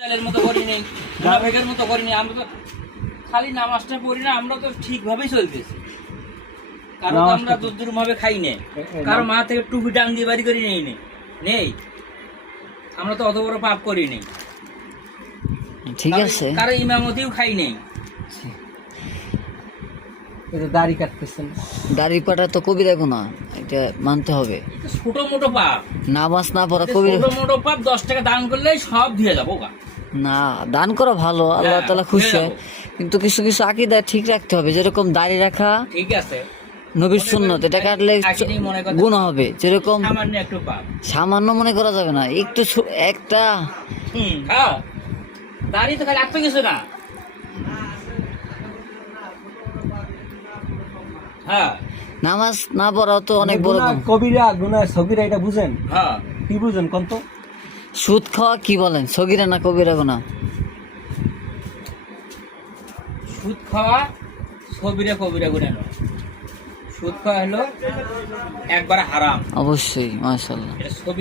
এর মতো করি নেই, মুনাফেকের মতো করি নেই। আমরা তো খালি নামাজটা পড়ি না, আমরা তো ঠিকভাবেই চলতেছি। কারণ আমরা দুর্দূর ভাবে খাই নেই, কারো মা থেকে টুপি টান দিয়ে বাড়ি করি নেই নেই। আমরা তো অত বড় পাপ করি নেই, ঠিক আছে। কারো ইমামতিও খাই নেই। দাড়ি কাটতেছেন, দাড়ি পাটা তো কবিরা গুনাহ, এটা মানতে হবে। ছোট মোটো পাপ, নামাজ না পড়া কবিরা। ছোট মোটো পাপ 10 টাকা দান করলেই সব দিয়ে যাবো। না, দান করা ভালো, আল্লাহ তাআলা খুশি হয়, কিন্তু কিছু কিছু আকীদা ঠিক রাখতে হবে। যেরকম দাড়ি রাখা ঠিক আছে, নবীর সুন্নত, এটা কাটলে গুনাহ হবে। যেরকম সামান্য একটু পাপ, সামান্য মনে করা যাবে না, একটু একটা খাও দাড়ি তো খালি আপনি কিছু না। হ্যাঁ, নামাজ না পড়াও তো অনেক বড় গুনাহ। কবিরা গুনাহ সগীরা এটা বুঝেন? হ্যাঁ, কি বুঝেন কোন তো? সুদ খাওয়া কি বলেন, সগীরা না কবিরা গুনাহ? সুদ খাওয়া সবিরা কবিরা গুনাহ নয়। সুদ খাওয়া হলো একবার হারাম, অবশ্যই, মাশাআল্লাহ। এটা সবিরা